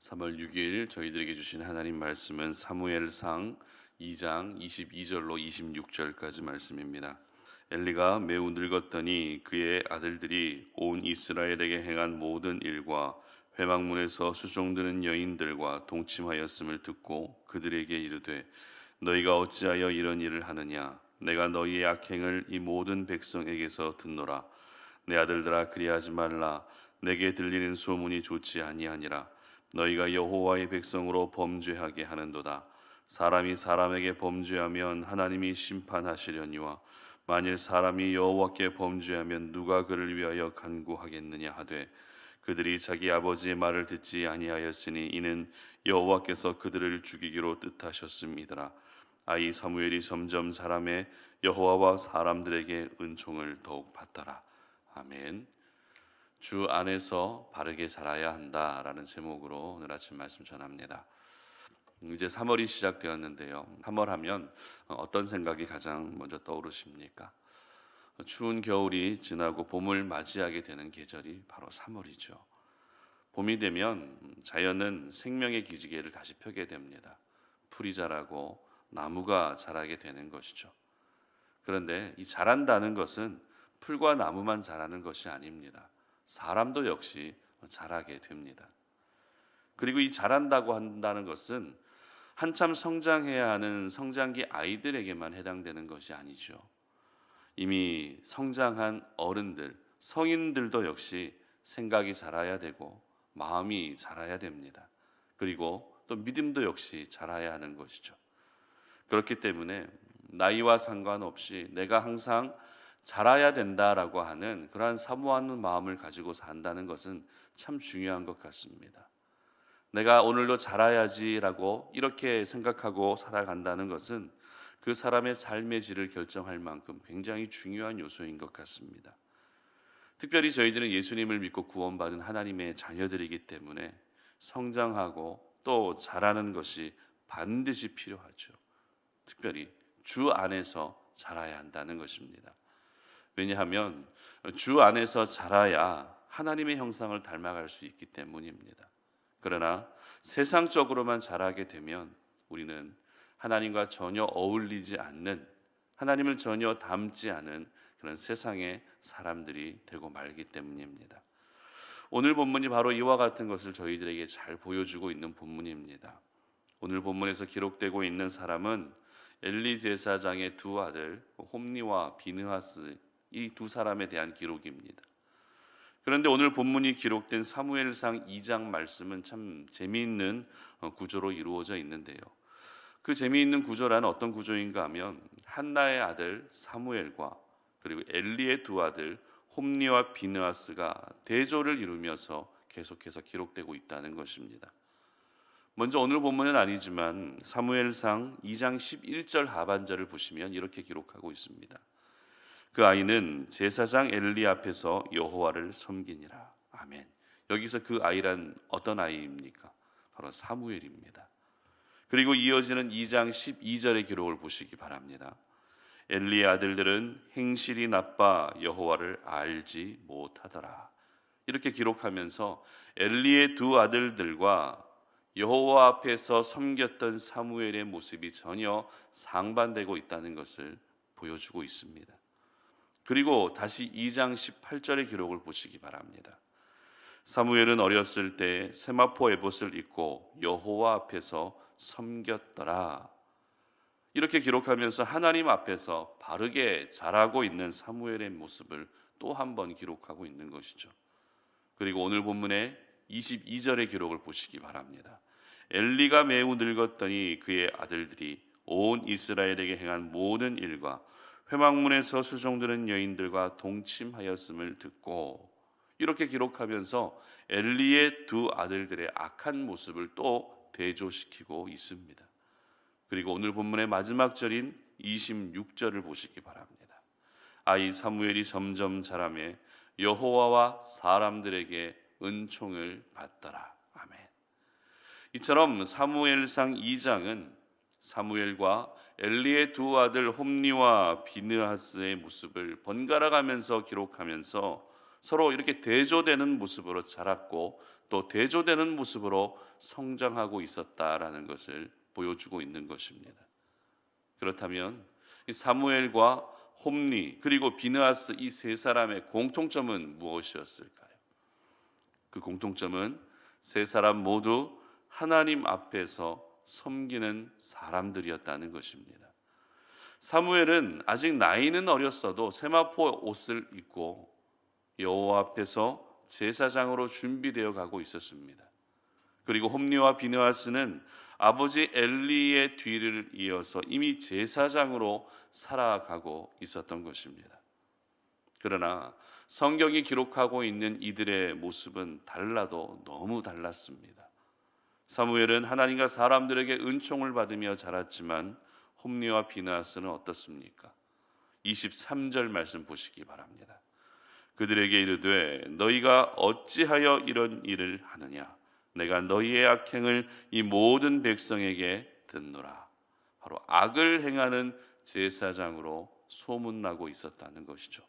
3월 6일 저희들에게 주신 하나님 말씀은 사무엘상 2장 22절로 26절까지 말씀입니다. 엘리가 매우 늙었더니 그의 아들들이 온 이스라엘에게 행한 모든 일과 회막문에서 수종드는 여인들과 동침하였음을 듣고 그들에게 이르되 너희가 어찌하여 이런 일을 하느냐? 내가 너희의 악행을 이 모든 백성에게서 듣노라. 내 아들들아 그리하지 말라. 내게 들리는 소문이 좋지 아니하니라. 너희가 여호와의 백성으로 범죄하게 하는도다. 사람이 사람에게 범죄하면 하나님이 심판하시려니와 만일 사람이 여호와께 범죄하면 누가 그를 위하여 간구하겠느냐 하되 그들이 자기 아버지의 말을 듣지 아니하였으니 이는 여호와께서 그들을 죽이기로 뜻하셨음이더라. 아이 사무엘이 점점 자라매 여호와와 사람들에게 은총을 더욱 받더라. 아멘. 주 안에서 바르게 자라야 한다라는 제목으로 오늘 아침 말씀 전합니다. 이제 3월이 시작되었는데요. 3월 하면 어떤 생각이 가장 먼저 떠오르십니까? 추운 겨울이 지나고 봄을 맞이하게 되는 계절이 바로 3월이죠. 봄이 되면 자연은 생명의 기지개를 다시 펴게 됩니다. 풀이 자라고 나무가 자라게 되는 것이죠. 그런데 이 자란다는 것은 풀과 나무만 자라는 것이 아닙니다. 사람도 역시 자라게 됩니다. 그리고 이 자란다고 한다는 것은 한참 성장해야 하는 성장기 아이들에게만 해당되는 것이 아니죠. 이미 성장한 어른들, 성인들도 역시 생각이 자라야 되고 마음이 자라야 됩니다. 그리고 또 믿음도 역시 자라야 하는 것이죠. 그렇기 때문에 나이와 상관없이 내가 항상 자라야 된다라고 하는 그러한 사모하는 마음을 가지고 산다는 것은 참 중요한 것 같습니다. 내가 오늘도 자라야지라고 이렇게 생각하고 살아간다는 것은 그 사람의 삶의 질을 결정할 만큼 굉장히 중요한 요소인 것 같습니다. 특별히 저희들은 예수님을 믿고 구원받은 하나님의 자녀들이기 때문에 성장하고 또 자라는 것이 반드시 필요하죠. 특별히 주 안에서 자라야 한다는 것입니다. 왜냐하면 주 안에서 자라야 하나님의 형상을 닮아갈 수 있기 때문입니다. 그러나 세상적으로만 자라게 되면 우리는 하나님과 전혀 어울리지 않는, 하나님을 전혀 닮지 않은 그런 세상의 사람들이 되고 말기 때문입니다. 오늘 본문이 바로 이와 같은 것을 저희들에게 잘 보여주고 있는 본문입니다. 오늘 본문에서 기록되고 있는 사람은 엘리 제사장의 두 아들 홈니와 비느하스, 이 두 사람에 대한 기록입니다. 그런데 오늘 본문이 기록된 사무엘상 2장 말씀은 참 재미있는 구조로 이루어져 있는데요. 그 재미있는 구조란 어떤 구조인가 하면 한나의 아들 사무엘과 그리고 엘리의 두 아들 홈니와 비느하스가 대조를 이루면서 계속해서 기록되고 있다는 것입니다. 먼저 오늘 본문은 아니지만 사무엘상 2장 11절 하반절을 보시면 이렇게 기록하고 있습니다. 그 아이는 제사장 엘리 앞에서 여호와를 섬기니라. 아멘. 여기서 그 아이란 어떤 아이입니까? 바로 사무엘입니다. 그리고 이어지는 2장 12절의 기록을 보시기 바랍니다. 엘리의 아들들은 행실이 나빠 여호와를 알지 못하더라. 이렇게 기록하면서 엘리의 두 아들들과 여호와 앞에서 섬겼던 사무엘의 모습이 전혀 상반되고 있다는 것을 보여주고 있습니다. 그리고 다시 2장 18절의 기록을 보시기 바랍니다. 사무엘은 어렸을 때 세마포 에봇을 입고 여호와 앞에서 섬겼더라. 이렇게 기록하면서 하나님 앞에서 바르게 자라고 있는 사무엘의 모습을 또 한 번 기록하고 있는 것이죠. 그리고 오늘 본문의 22절의 기록을 보시기 바랍니다. 엘리가 매우 늙었더니 그의 아들들이 온 이스라엘에게 행한 모든 일과 회막문에서 수종드는 여인들과 동침하였음을 듣고, 이렇게 기록하면서 엘리의 두 아들들의 악한 모습을 또 대조시키고 있습니다. 그리고 오늘 본문의 마지막 절인 26절을 보시기 바랍니다. 아이 사무엘이 점점 자라매 여호와와 사람들에게 은총을 받더라. 아멘. 이처럼 사무엘상 2장은 사무엘과 엘리의 두 아들 홈니와 비느하스의 모습을 번갈아 가면서 기록하면서 서로 이렇게 대조되는 모습으로 자랐고 또 대조되는 모습으로 성장하고 있었다라는 것을 보여주고 있는 것입니다. 그렇다면 이 사무엘과 홈리 그리고 비느하스 이 세 사람의 공통점은 무엇이었을까요? 그 공통점은 세 사람 모두 하나님 앞에서 섬기는 사람들이었다는 것입니다. 사무엘은 아직 나이는 어렸어도 세마포 옷을 입고 여호와 앞에서 제사장으로 준비되어 가고 있었습니다. 그리고 홈리와 비느하스는 아버지 엘리의 뒤를 이어서 이미 제사장으로 살아가고 있었던 것입니다. 그러나 성경이 기록하고 있는 이들의 모습은 달라도 너무 달랐습니다. 사무엘은 하나님과 사람들에게 은총을 받으며 자랐지만 홈리와 비느하스는 어떻습니까? 23절 말씀 보시기 바랍니다. 그들에게 이르되 너희가 어찌하여 이런 일을 하느냐? 내가 너희의 악행을 이 모든 백성에게 듣노라. 바로 악을 행하는 제사장으로 소문나고 있었다는 것이죠.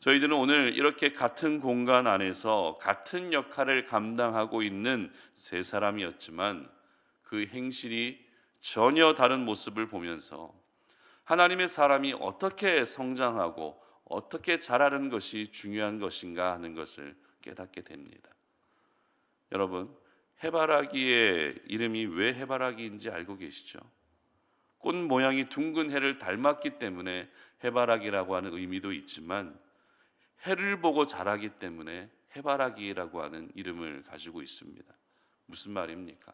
저희들은 오늘 이렇게 같은 공간 안에서 같은 역할을 감당하고 있는 세 사람이었지만 그 행실이 전혀 다른 모습을 보면서 하나님의 사람이 어떻게 성장하고 어떻게 자라는 것이 중요한 것인가 하는 것을 깨닫게 됩니다. 여러분, 해바라기의 이름이 왜 해바라기인지 알고 계시죠? 꽃 모양이 둥근 해를 닮았기 때문에 해바라기라고 하는 의미도 있지만 해를 보고 자라기 때문에 해바라기라고 하는 이름을 가지고 있습니다. 무슨 말입니까?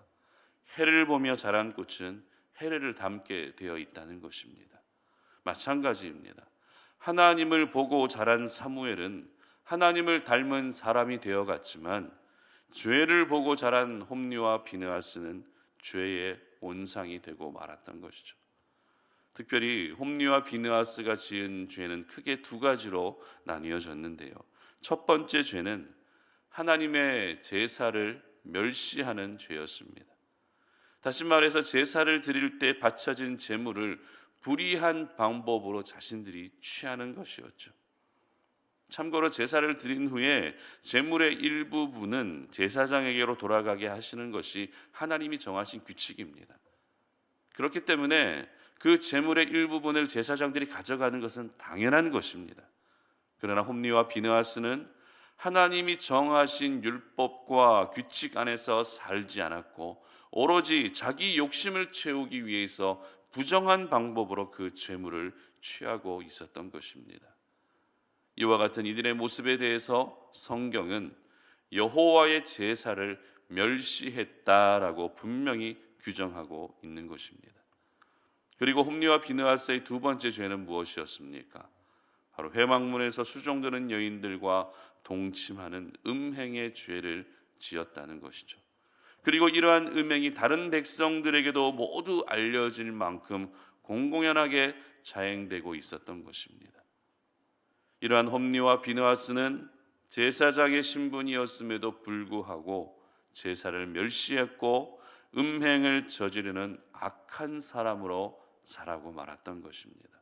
해를 보며 자란 꽃은 해를 담게 되어 있다는 것입니다. 마찬가지입니다. 하나님을 보고 자란 사무엘은 하나님을 닮은 사람이 되어갔지만 죄를 보고 자란 홈리와 비느하스는 죄의 온상이 되고 말았던 것이죠. 특별히 홈리와 비느하스가 지은 죄는 크게 두 가지로 나뉘어졌는데요. 첫 번째 죄는 하나님의 제사를 멸시하는 죄였습니다. 다시 말해서 제사를 드릴 때 바쳐진 제물을 불의한 방법으로 자신들이 취하는 것이었죠. 참고로 제사를 드린 후에 제물의 일부분은 제사장에게로 돌아가게 하시는 것이 하나님이 정하신 규칙입니다. 그렇기 때문에 그 제물의 일부분을 제사장들이 가져가는 것은 당연한 것입니다. 그러나 홈리와 비느하스는 하나님이 정하신 율법과 규칙 안에서 살지 않았고 오로지 자기 욕심을 채우기 위해서 부정한 방법으로 그 죄물을 취하고 있었던 것입니다. 이와 같은 이들의 모습에 대해서 성경은 여호와의 제사를 멸시했다라고 분명히 규정하고 있는 것입니다. 그리고 홈리와 비느하스의 두 번째 죄는 무엇이었습니까? 바로 회막문에서 수종드는 여인들과 동침하는 음행의 죄를 지었다는 것이죠. 그리고 이러한 음행이 다른 백성들에게도 모두 알려질 만큼 공공연하게 자행되고 있었던 것입니다. 이러한 홈리와 비느하스는 제사장의 신분이었음에도 불구하고 제사를 멸시했고 음행을 저지르는 악한 사람으로 자라고 말았던 것입니다.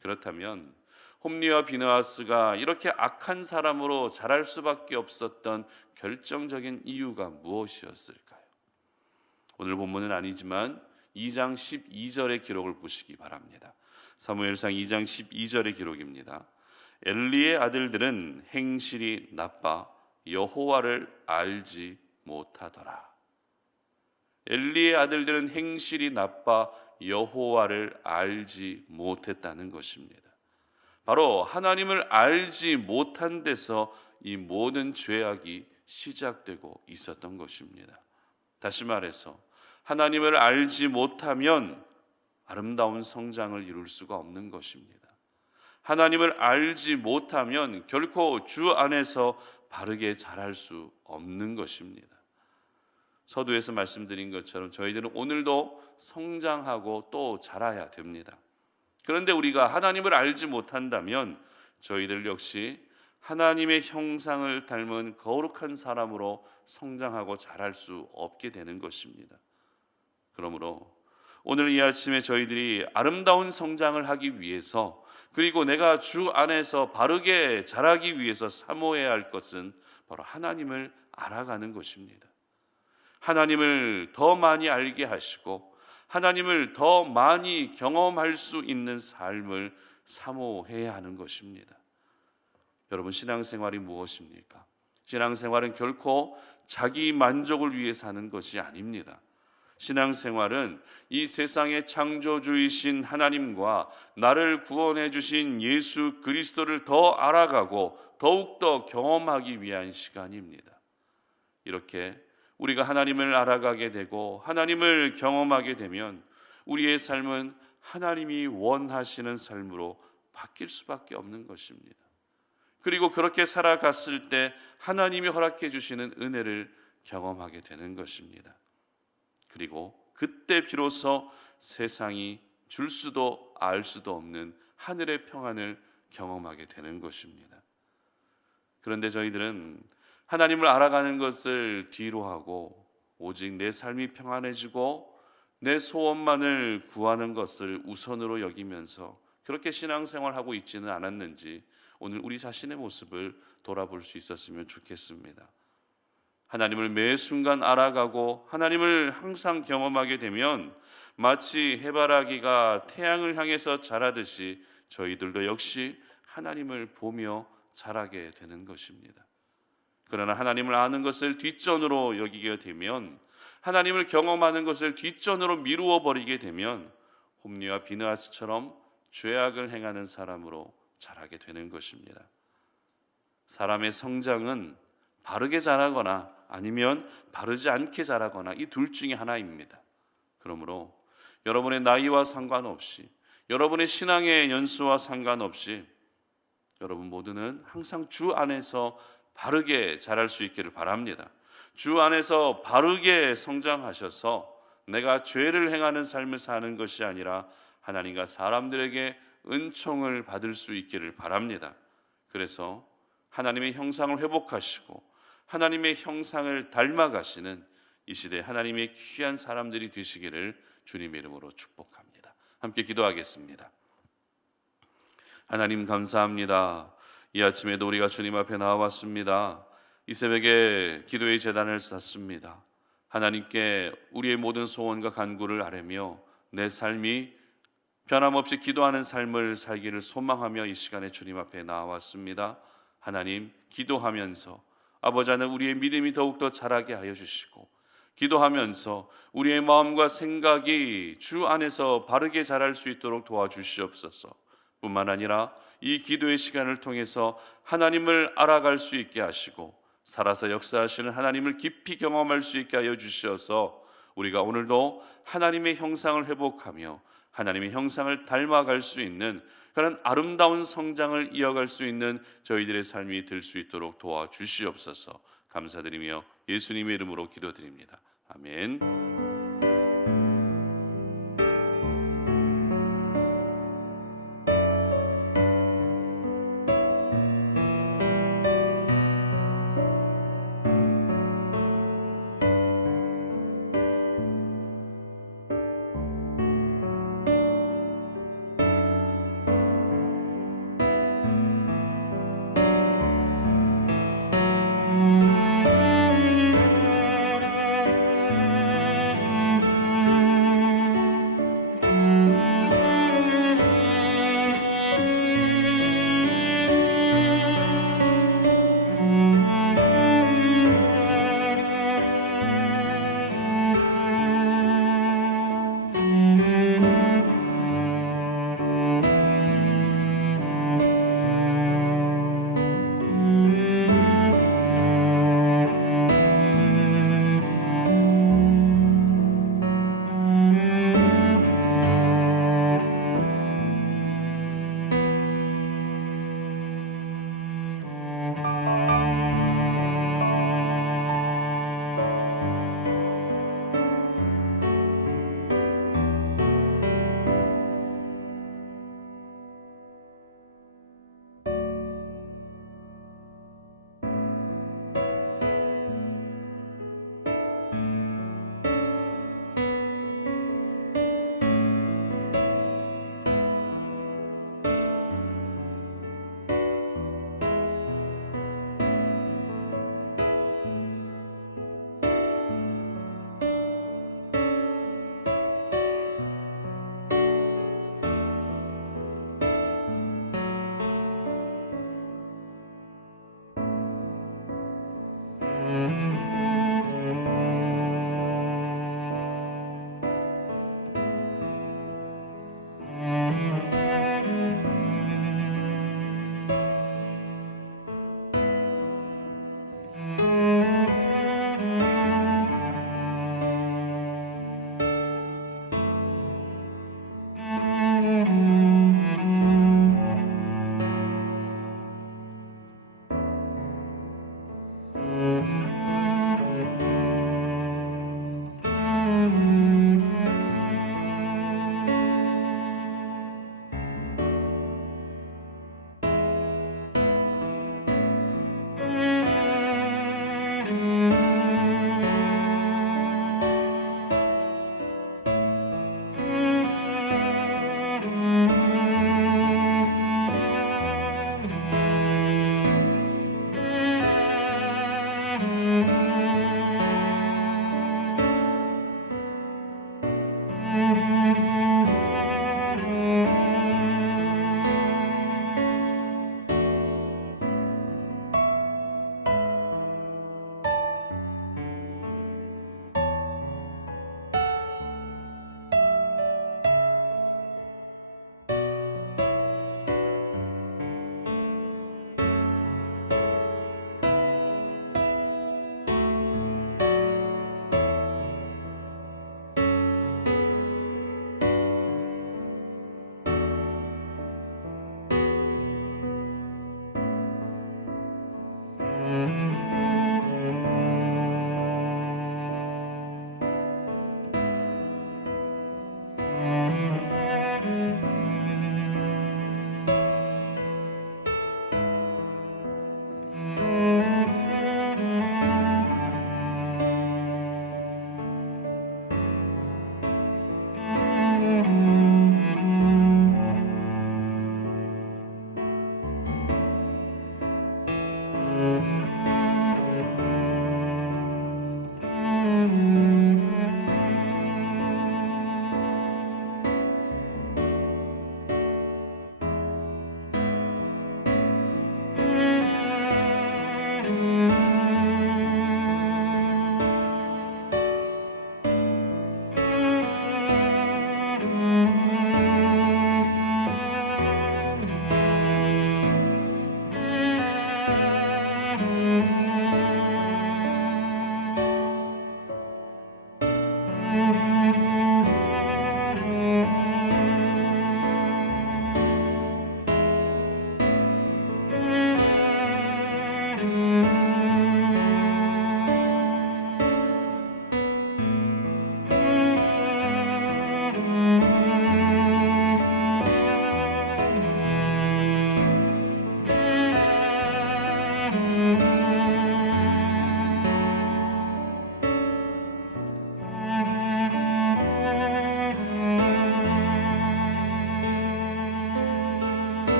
그렇다면 홈리와 비느하스가 이렇게 악한 사람으로 자랄 수밖에 없었던 결정적인 이유가 무엇이었을까요? 오늘 본문은 아니지만 2장 12절의 기록을 보시기 바랍니다. 사무엘상 2장 12절의 기록입니다. 엘리의 아들들은 행실이 나빠 여호와를 알지 못하더라. 엘리의 아들들은 행실이 나빠 여호와를 알지 못했다는 것입니다. 바로 하나님을 알지 못한 데서 이 모든 죄악이 시작되고 있었던 것입니다. 다시 말해서 하나님을 알지 못하면 아름다운 성장을 이룰 수가 없는 것입니다. 하나님을 알지 못하면 결코 주 안에서 바르게 자랄 수 없는 것입니다. 서두에서 말씀드린 것처럼 저희들은 오늘도 성장하고 또 자라야 됩니다. 그런데 우리가 하나님을 알지 못한다면 저희들 역시 하나님의 형상을 닮은 거룩한 사람으로 성장하고 자랄 수 없게 되는 것입니다. 그러므로 오늘 이 아침에 저희들이 아름다운 성장을 하기 위해서 그리고 내가 주 안에서 바르게 자라기 위해서 사모해야 할 것은 바로 하나님을 알아가는 것입니다. 하나님을 더 많이 알게 하시고 하나님을 더 많이 경험할 수 있는 삶을 사모해야 하는 것입니다. 여러분, 신앙생활이 무엇입니까? 신앙생활은 결코 자기 만족을 위해 사는 것이 아닙니다. 신앙생활은 이 세상의 창조주이신 하나님과 나를 구원해 주신 예수 그리스도를 더 알아가고 더욱더 경험하기 위한 시간입니다. 이렇게 우리가 하나님을 알아가게 되고 하나님을 경험하게 되면 우리의 삶은 하나님이 원하시는 삶으로 바뀔 수밖에 없는 것입니다. 그리고 그렇게 살아갔을 때 하나님이 허락해 주시는 은혜를 경험하게 되는 것입니다. 그리고 그때 비로소 세상이 줄 수도 알 수도 없는 하늘의 평안을 경험하게 되는 것입니다. 그런데 저희들은 하나님을 알아가는 것을 뒤로 하고 오직 내 삶이 평안해지고 내 소원만을 구하는 것을 우선으로 여기면서 그렇게 신앙생활하고 있지는 않았는지 오늘 우리 자신의 모습을 돌아볼 수 있었으면 좋겠습니다. 하나님을 매 순간 알아가고 하나님을 항상 경험하게 되면 마치 해바라기가 태양을 향해서 자라듯이 저희들도 역시 하나님을 보며 자라게 되는 것입니다. 그러나 하나님을 아는 것을 뒷전으로 여기게 되면, 하나님을 경험하는 것을 뒷전으로 미루어 버리게 되면 홈리와 비느하스처럼 죄악을 행하는 사람으로 자라게 되는 것입니다. 사람의 성장은 바르게 자라거나 아니면 바르지 않게 자라거나 이 둘 중에 하나입니다. 그러므로 여러분의 나이와 상관없이, 여러분의 신앙의 연수와 상관없이 여러분 모두는 항상 주 안에서 바르게 자랄 수 있기를 바랍니다. 주 안에서 바르게 성장하셔서 내가 죄를 행하는 삶을 사는 것이 아니라 하나님과 사람들에게 은총을 받을 수 있기를 바랍니다. 그래서 하나님의 형상을 회복하시고 하나님의 형상을 닮아가시는 이 시대 하나님의 귀한 사람들이 되시기를 주님의 이름으로 축복합니다. 함께 기도하겠습니다. 하나님 감사합니다. 이 아침에도 우리가 주님 앞에 나와왔습니다. 이 새벽에 기도의 제단을 쌓습니다. 하나님께 우리의 모든 소원과 간구를 아뢰며 내 삶이 변함없이 기도하는 삶을 살기를 소망하며 이 시간에 주님 앞에 나와왔습니다. 하나님, 기도하면서 아버지 하나님 우리의 믿음이 더욱더 자라게 하여 주시고, 기도하면서 우리의 마음과 생각이 주 안에서 바르게 자랄 수 있도록 도와주시옵소서. 뿐만 아니라 이 기도의 시간을 통해서 하나님을 알아갈 수 있게 하시고 살아서 역사하시는 하나님을 깊이 경험할 수 있게 하여 주셔서 우리가 오늘도 하나님의 형상을 회복하며 하나님의 형상을 닮아갈 수 있는 그런 아름다운 성장을 이어갈 수 있는 저희들의 삶이 될 수 있도록 도와주시옵소서. 감사드리며 예수님의 이름으로 기도드립니다. 아멘.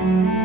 아멘.